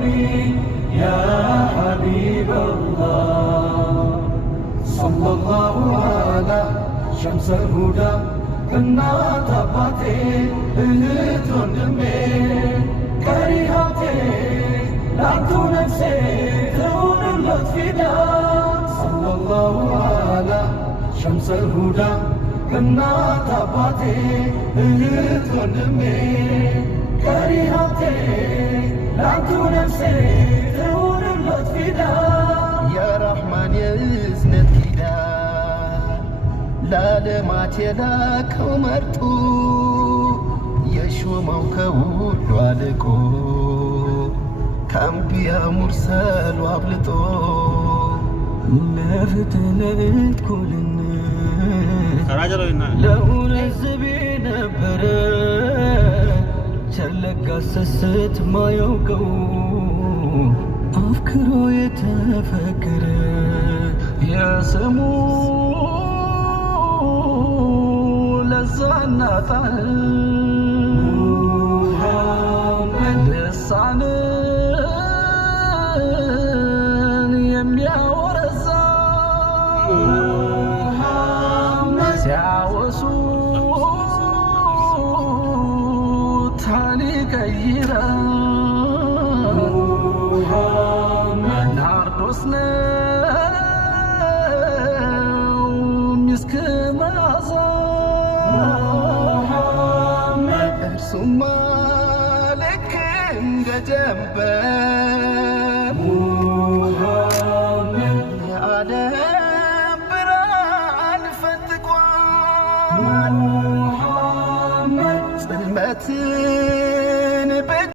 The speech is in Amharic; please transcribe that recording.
كوني يا حبيب الله صلى الله على شمس الهدى እናት አባቴ እህት ወንድሜ ከሪሃቴ ላንቱ ነፍሴ ትሁንለት ፊዳ ሰለላሁ ዐላ ሸምሰል ሁዳ እናት አባቴ እህት ወንድሜ ከሪሃቴ ላንቱ ነፍሴ ትሁንለት ፊዳ የረሕማን የእዝነት ኪዳን ለዓለማት የላከው መርጦ የሾመው ከሁሉ አልቆ ከአንቢያ ሙርሰሉ አብልጦ ለፍትህ ለእኩልነት ለእውነት ዘብ ነበረ ቸለጋ ስስት ማያውቀው አፍክሮ የተፈከረ የስሙ ለዛና ጣዕም ልሳንን የሚያወረዛ ሲያወሱ ታሪክ ይቀይራል ናርዶስ ነው ሚስክ መዓዛ እርሱማ ልክ እንደ ጀንበር የዓለም ብርሃን ፈንጥቋል ጽልመት